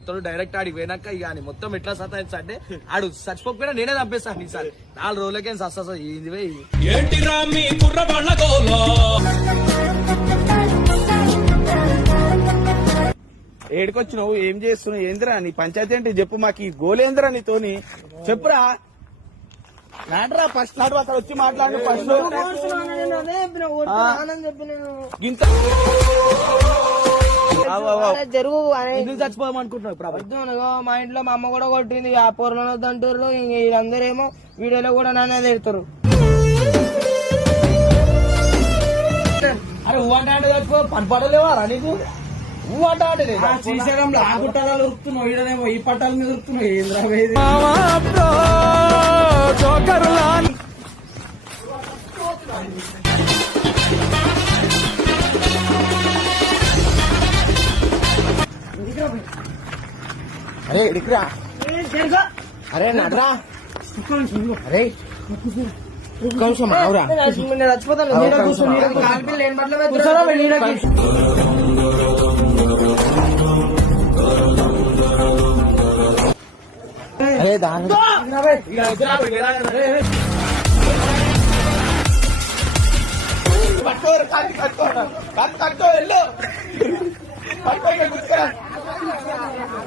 Direct ఆడికి పోయినాక ఇక అని మొత్తం ఎట్లా సతాయించా అంటే ఆడు చచ్చిపోకపోయినా నేనే చంపేస్తాను ఈసారి 4 రోజులకే సస్తా ఏంది ఏడుకొచ్చినావు ఏం చేస్తున్నావు ఏందిరా నీ పంచాయతీ అంటే చెప్పు మాకు ఈ గోలేంద్రా నీతోని చెప్పురా నాటరా ఫస్ట్ నాటు అక్కడ వచ్చి మాట్లాడు ఫస్ట్ ఇంత జరుగు ఎందుకు చచ్చిపోదాం అనుకుంటున్నావు ఇప్పుడు మా ఇంట్లో మా అమ్మ కూడా కొట్టింది ఆ పొరలను వద్దంటారు వీళ్ళందరేమో వీడియోలో కూడా నాన్న తిడతారు. అరే ఊవంట అంటే చచ్చిపో పనిపడలేవారా నీకు ఊవంట అంటే శ్రీశైలంలో ఆ గుట్టాలు ఉరుకుతున్నావు ఈడనేమో ఈ పట్టాల మీద ఉరుకుతున్నావు ఏంద్రా అరే ఇడికిరా అరే నడరా అరే కొంచెం ఆవురా చచ్చిపోతాను అరే దాని కట్టుకో వెళ్ళు